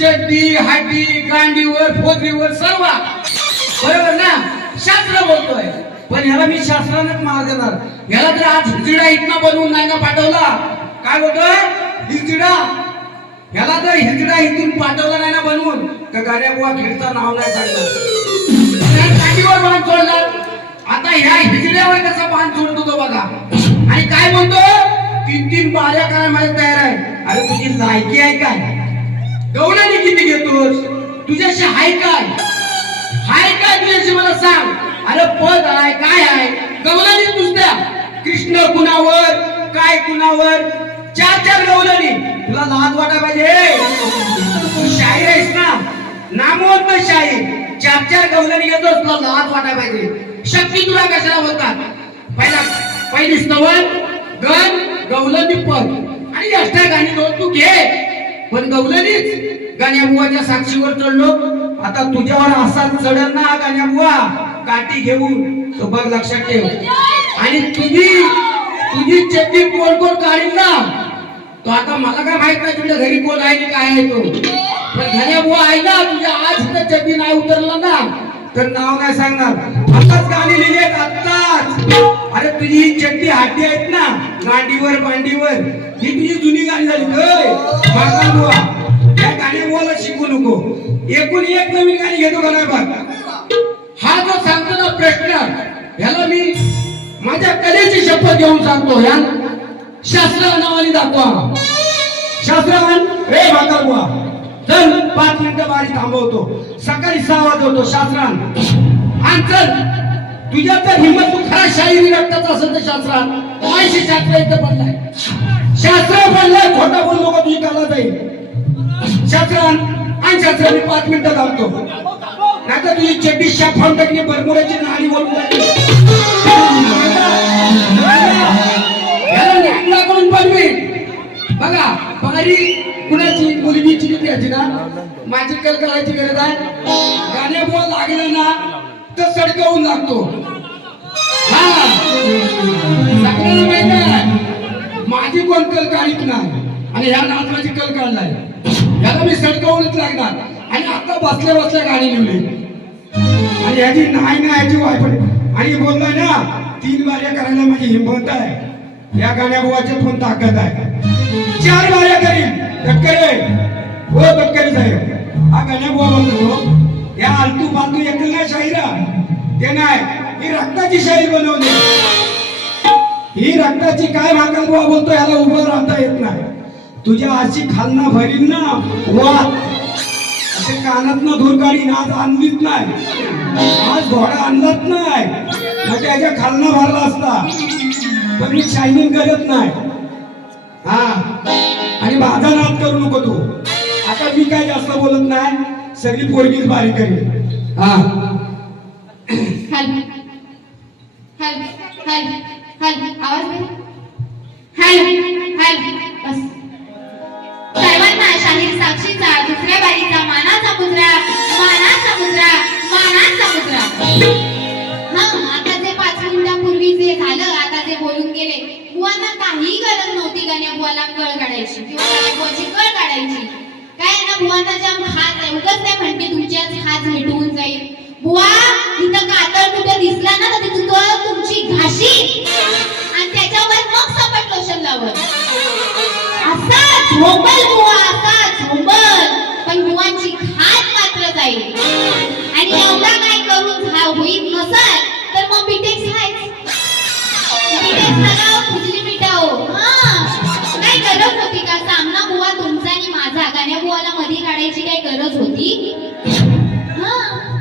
चड्डी हाटी गांडीवर फोदरीवर सर्व. बरोबर ना? शास्त्र बोलतोय. पण ह्याला मी शास्त्रानेच मार देणार. ह्याला तर आज हिजडा इथनं बनवून नाही ना पाठवला. काय बोलतोय? हिजडा. ह्याला तर हिजडा इथून पाठवला नाही ना बनवून. तर गाड्या बुवा खेळता नाव नाही सांगणार. ह्या गाडीवर बाण सोडला आता ह्या हिजड्यावर कसा बाण सोडतो तो बघा. आणि काय म्हणतो तीन तीन बाऱ्या काय माझ्या तयार आहे. अरे तुझी लायकी आहे काय? गवळणी किती घेतोस. तुझ्याशी हाय काय? हाय काय तुझ्याशी मला सांग. अरे पद आहे काय आहे गवळणी तुझ्या कृष्ण कुणावर काय कुणावर चार चार गवळणी तुला लाज वाटा पाहिजे तू शाहीर आहेस ना? नामवंत शाहीर चार चार गवळणी घेतोस तुला लाज वाटा पाहिजे. शक्ती तुला कशाला बोलतात? पहिला पहिली स्तवन गण गवलनी पद. आणि अष्टा गाणी दोन तू घे. पण गवलनीच गाण्याबुवाच्या साक्षीवर चढलो. आता तुझ्यावर असा चढल ना गाण्याबुवा. काठी घेऊन तो बघ लक्षात ठेव. आणि तुझी तुझी चड्डी कोण कोण काढील ना? तो आता मला काय माहीत नाही तुझ्या घरी कोण आहे की काय आहे तो. पण गाण्याबुवा आहे ना तुझ्या आज तर चड्डी नाही उतरलं ना. तर नाव नाही सांगणार. आताच गाणी लिहिली आहेत आत्ताच. अरे तुझी ही चट्टी हाटी आहेत ना गांडीवर बांडीवर. ही तुझी जुनी गाणी झाली बुवा या गाणी बोला शिकू नको. एकूण एक नवीन गाणी घेतो का नाही बघ? हा जो सांगतो ना प्रश्न ह्याला मी माझ्या कलेची शपथ घेऊन सांगतो. या शास्त्र नावाने दाखवा. शास्त्रवान रे भाकर बुवा चल पाच मिनिटं बारी थांबवतो. सकाळी सहा वाजवतो शास्त्रान. आणि चल तुझ्या तर हिंमत तू खरा शाहिरी रक्ताचा असेल तर शास्त्रात माहिती शास्त्र इथं पडलाय. शास्त्र पडलाय खोटा बोल नको तुझी काला जाईल. शास्त्रान आणि. शास्त्र मी पाच मिनिटं थांबतो. नाही तर तुझी चड्डी शाफान टाकली बरमुड्याची नाडी बोलून टाकली याला नागलाकडून बनवीन बघा पारी कुणाची मुलगीची किती याची ना माझी कल करायची गरज आहे. गाण्या बोल लागलं ना तर सडकवून लागतो. हा. सगळ्यांना माहीत आहे. माझी कोण कल काढीत नाही आणि ह्या नाचवाची कल काढलाय याला मी सडकवूनच लागणार. आणि आता बसल्या बसल्या गाणी लिहिली. आणि याची नाही ना याची वायफळ आणि बोललाय ना तीन बाऱ्या करायला माझी हिंमत आहे. या गाण्याबुवाचे फोन पण ताकद आहे. चार बाऱ्या करीन. धक्करे हो धक्करे साहेब. हा गाण्याबुवा म्हणतो या आलतू पालतू एकल नाही शाहिरा. ते नाही ही रक्ताची शाहीर बनवली. ही रक्ताची काय भाकल बुवा बोलतो याला उभं राहता येत नाही. तुझ्या अशी खालना भरीन ना वा. असे कानात ना धूर काढीन आज आणलीच नाही. आज घोडा आणलाच नाही. म्हणजे याच्या खालना भरला असता. पण मी शायनिंग करत नाही. हा. आणि माझा नाद करू नको तू. आता मी काय जास्त बोलत नाही? सगळी पोरगीच बारीक करेल हा. सर्वांना शाहीर साक्षीचा दुसऱ्या बारीचा मानाचा मुद्रा मानाचा मुद्रा मानाचा मुद्रा हा आता जे पाच मिनिटांपूर्वी जे झालं आता जे बोलून गेले बुवांना काही गरज नव्हती गाण्या बुवाला कळ काढायची किंवा बुवाची कळ काढायची. काय जाम हात आहे उगाच नाही म्हणते तुमच्याच हात मिटवून जाईल. बुवा तिथं कातळ कुठे दिसला ना तर तिथून तुमची घाशी. आणि त्याच्यावर मग सपट लोशन लावत. असा झोपल बुवा असा झोपल पण बुवांची खात मात्र जाईल. आणि एवढा काय करून झा होईल नसल तर मग पिटेक्स हायच पिटेक्स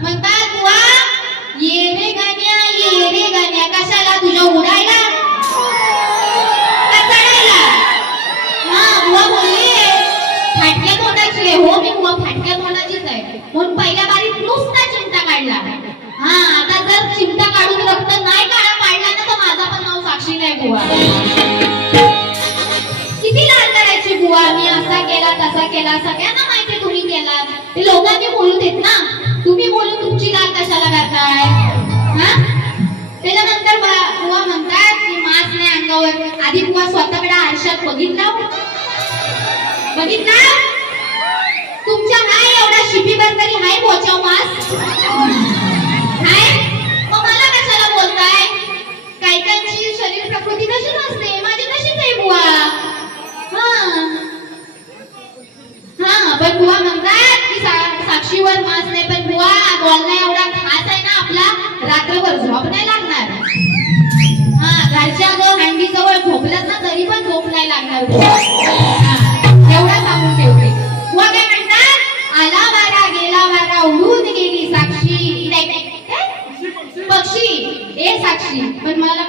म्हणतात बुवा ये रे गाण्या ये रे गाण्या कशाला तुझ्या उडायला फाटक्या तोंडाची आहे हो मी बुवा फाटक्या तोंडाचीच आहे. म्हणून पहिल्या बारीत नुसता चिमटा काढला. हा आता जर चिमटा काढून रक्त नाही काढा पाडला ना तर माझा पण नाव साक्षी नाही बुवा. किती लाल करायची बुवा. मी असा केला तसा केला सगळ्यांना माहिती तुम्ही ते लोकांनी बोलू देत ना. तुम्ही बोलून तुमची लाल कशाला करताय हा? त्याच्यानंतर बुवा म्हणतात की मास्क नाही अंगावर. आधी बुवा स्वतःकडे आरशात बघितला. बघितला? तुमच्या ह्या तरी हाय बोचाव मास? हाय मग मला कशाला बोलताय? कायकांची शरीर प्रकृती कशी नसते. माझी तशीच आहे बुवा. हा. हा पण बुवा म्हणतात की साक्षीवर मास नाही पण बुवा बोलणं एवढा खास आहे ना आपला रात्रभर झोप नाही लागणार. हा घरच्या ग हंडी जवळ झोपलात ना तरी पण झोप नाही लागणार. बुवा. एवढं सांगून ठेवते. बुवा काय म्हणतात? आला वारा गेला वारा उडून गेली साक्षी. नाही, नाही, काय? पक्षी. ए साक्षी. पण मला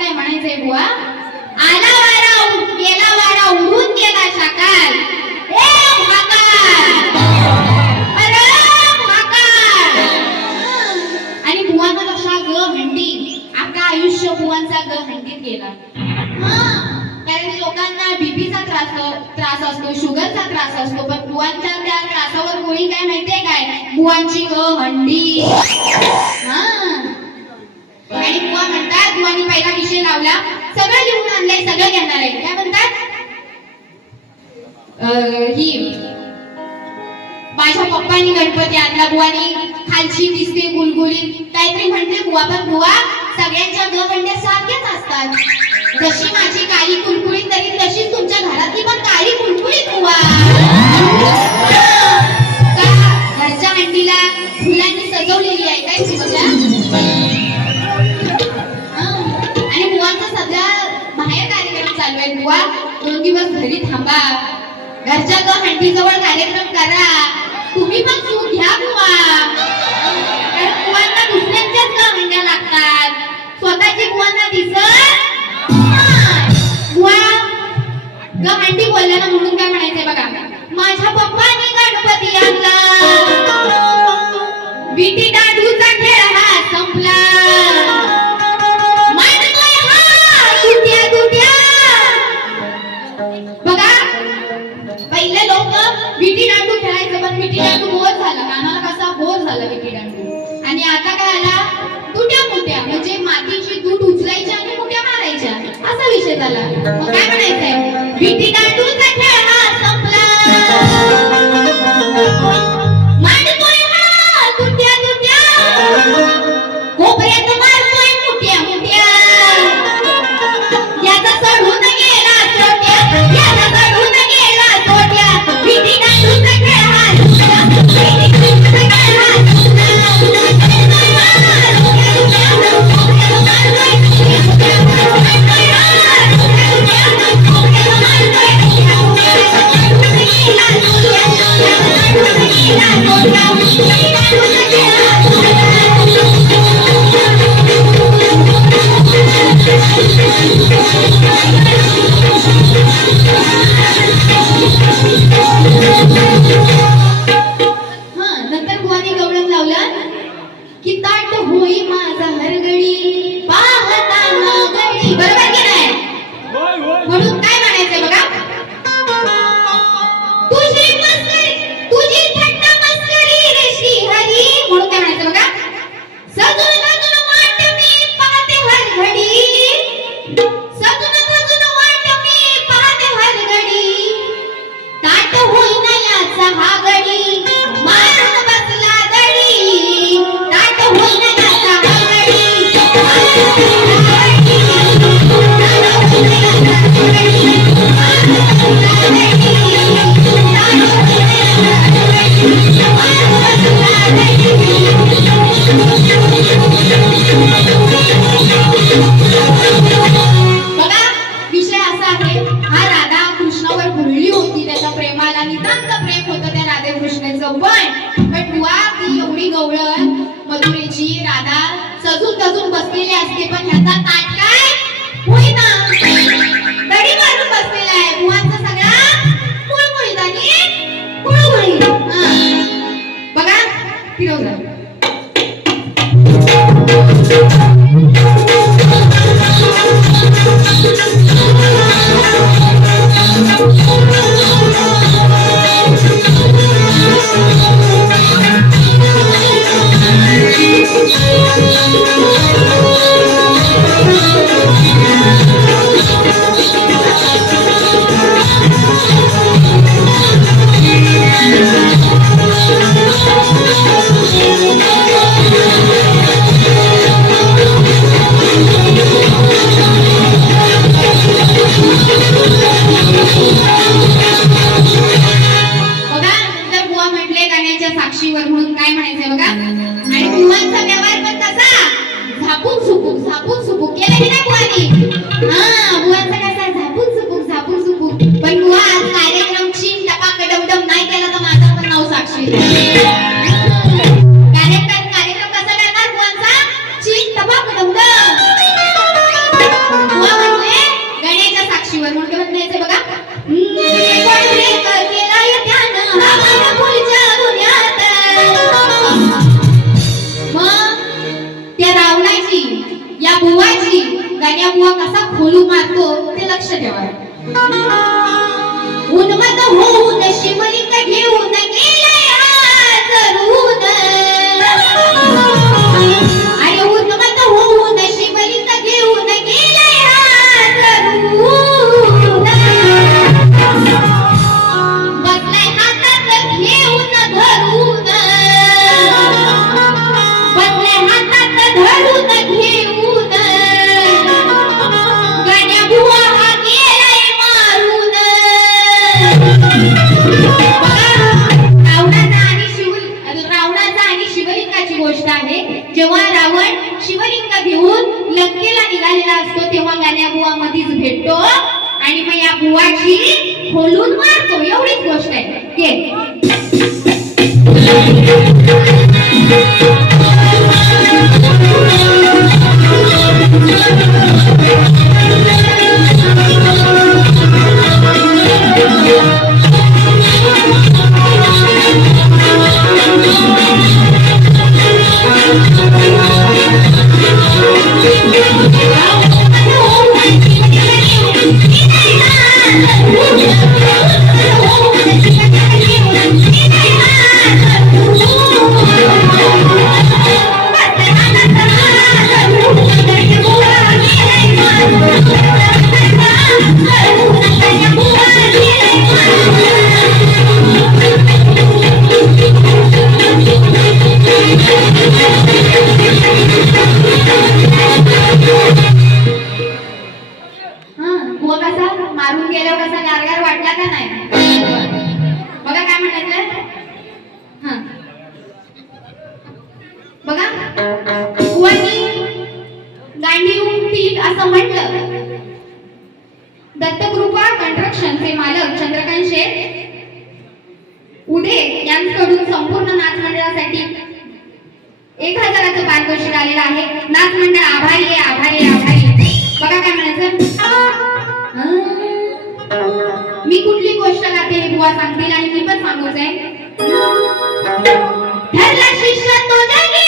माझ्या गणपती आणला बुवानी. खालची दिसते गुलगुली. काहीतरी म्हणते बुवा पण बुवा सगळ्यांच्या गहंड्या सारख्याच असतात. जशी माझी काळी कुलकुलीत तरी तशीच तुमच्या घरातली पण काळी कुलकुलीत बुवा. का? घरच्या अंडीला फुलांनी सजवलेली आहे काय ती बघा? आणि बुवांचा सध्या बाहेर कार्यक्रम चालू आहे. बुवा दोन दिवस घरी थांबा. घरच्या तो हंडीजवळ कार्यक्रम करा. तुम्ही पण सूट घ्या बुवा. कारण बुवांना दुसऱ्यांच्याच ग लागतात. स्वतःची बुवांना दिसत बुवा ग हंडी बोलल्या ना म्हणून काय म्हणायचंय बघा. माझ्या पप्पानी गणपती आणला. बीटी दांडूचा खेळ हा संपला. मांडतोय लोक विटी दांडू खेळायचं पण विटी दांडू बोर झाला. कानाला कसा बोर झाला विटी दांडू आणि आता काय आला? तुट्या मुट्या. म्हणजे मातीची दूध उचलायची आणि मुट्या मारायच्या. असा विषय झाला. मग काय म्हणायचंय? विटी दांडूचा होईना याचा बुवा कसा खोलू मारतो ते लक्ष ठेवा. उन्मत होऊन शिवलिंग घेऊन गेला. या बुवा मधीच भेटतो. आणि मग या बुवाची खोलून मारतो. एवढीच गोष्ट आहे. कन्स्ट्रक्शनचे मालक चंद्रकांत शेठ. उदे यांच्याकडून संपूर्ण नाच मंडळासाठी एक हजाराचं पारितोषिक आलेलं आहे. नाच मंडळ आभारी आहे आभारी आभारी बघा काय म्हणायचं. मी कुठली गोष्ट गाते हे बुवा सांगतील आणि मी पण सांगूच आहे. ठरला शिष्य तो जगी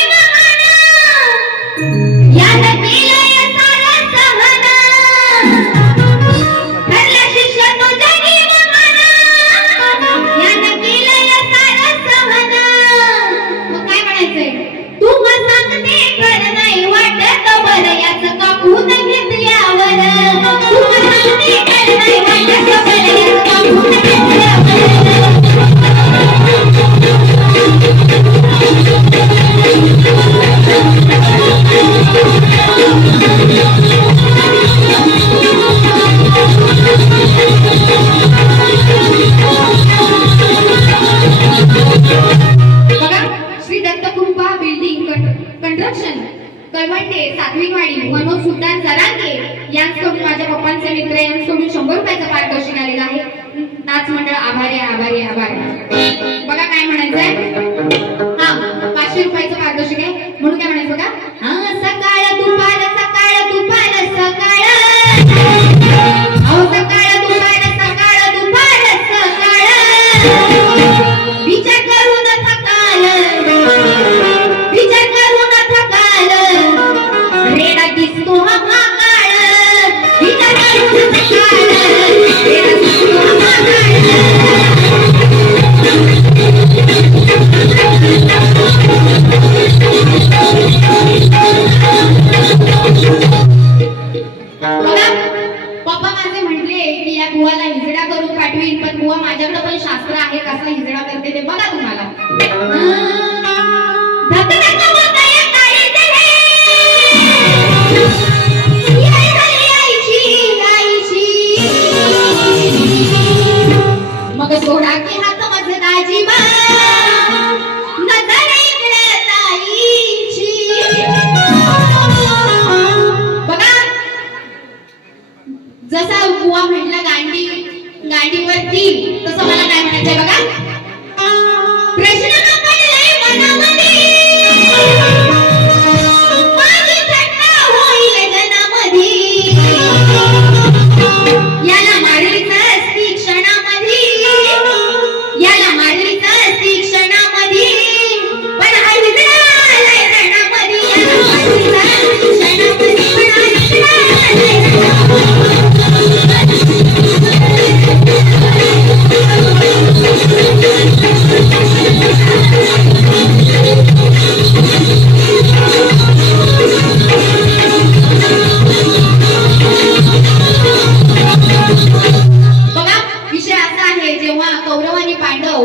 कौरव आणि पांडव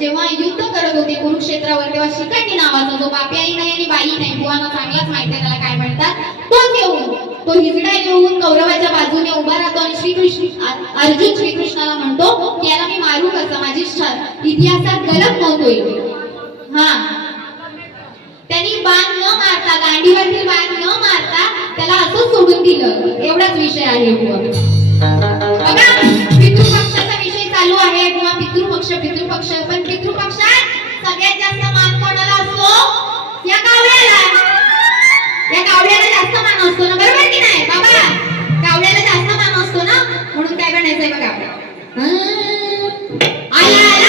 जेव्हा युद्ध करत होते कुरुक्षेत्रावर तेव्हा शिकंडी नावाचा जो बाप्याई नाही आणि बाई नाही बुवांना चांगलाच माहिती आहे त्याला काय म्हणतात? तो घेऊन तो हिजडा घेऊन कौरवाच्या बाजूने उभा राहतो आणि श्रीकृष्ण अर्जुन श्रीकृष्णाला म्हणतो की याला मी मारू कसं? माझी इतिहासात गलत नोंद होईल हा. त्यांनी बाण न मारता गांडीवरतील बाण न मारता त्याला असं सोडून दिलं. एवढाच विषय आहे. चालू आहे. किंवा पितृपक्ष पितृपक्ष. पण पितृपक्षात सगळ्यात जास्त मान कोणाला असतो? या कावड्याला या कावड्याला जास्त मान असतो ना? बरोबर की नाही? बाबा कावड्याला जास्त मान असतो ना? म्हणून काय म्हणायचंय बघा हं. आला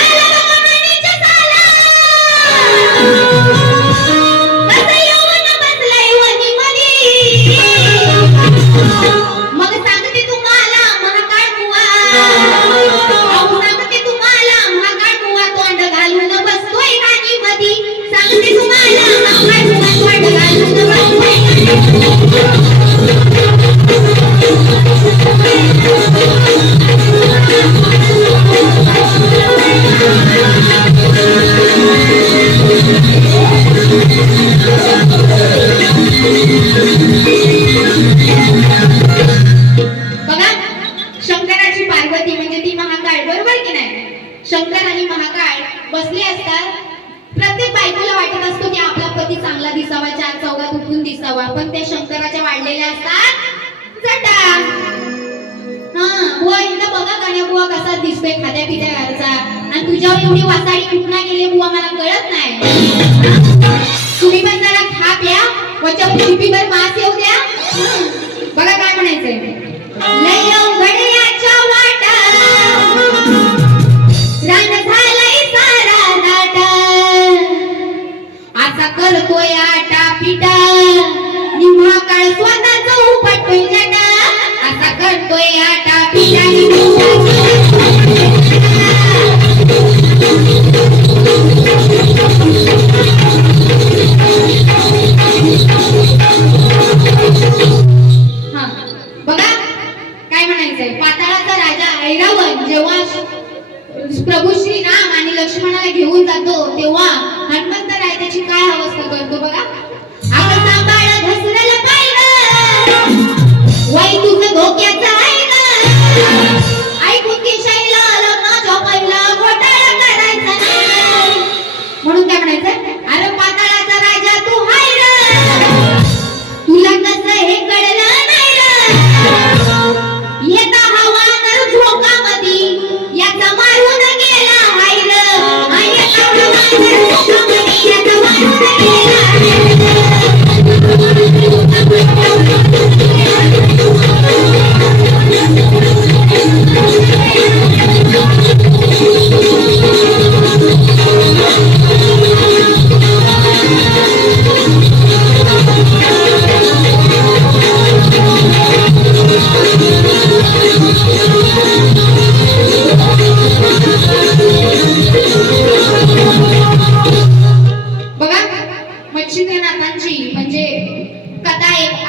नाही तुम्ही पण जरा खा प्या वच्या पिपीवर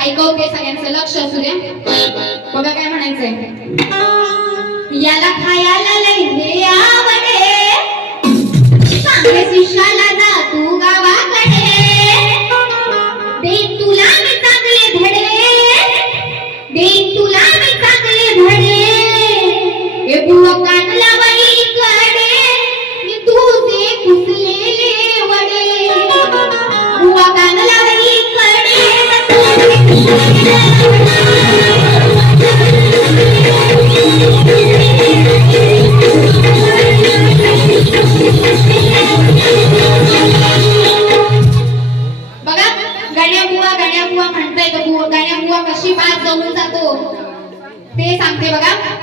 ऐकवते सगळ्यांचं लक्ष असू द्या. बघा काय म्हणायचंय. याला खायला लय आवडे. चांगले शिष्याला गाण्या बुवा म्हणतोय तो गाण्या बुवा कशी बात जमून जातो. ते सांगते बघा.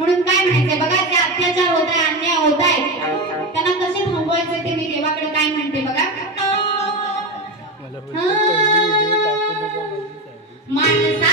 म्हणून काय म्हणायचंय? बघा ते अत्याचार होत आहे अन्याय होत आहे त्यांना कसे थांबवायचे ते मी देवाकडे काय म्हणते बघा? माणसा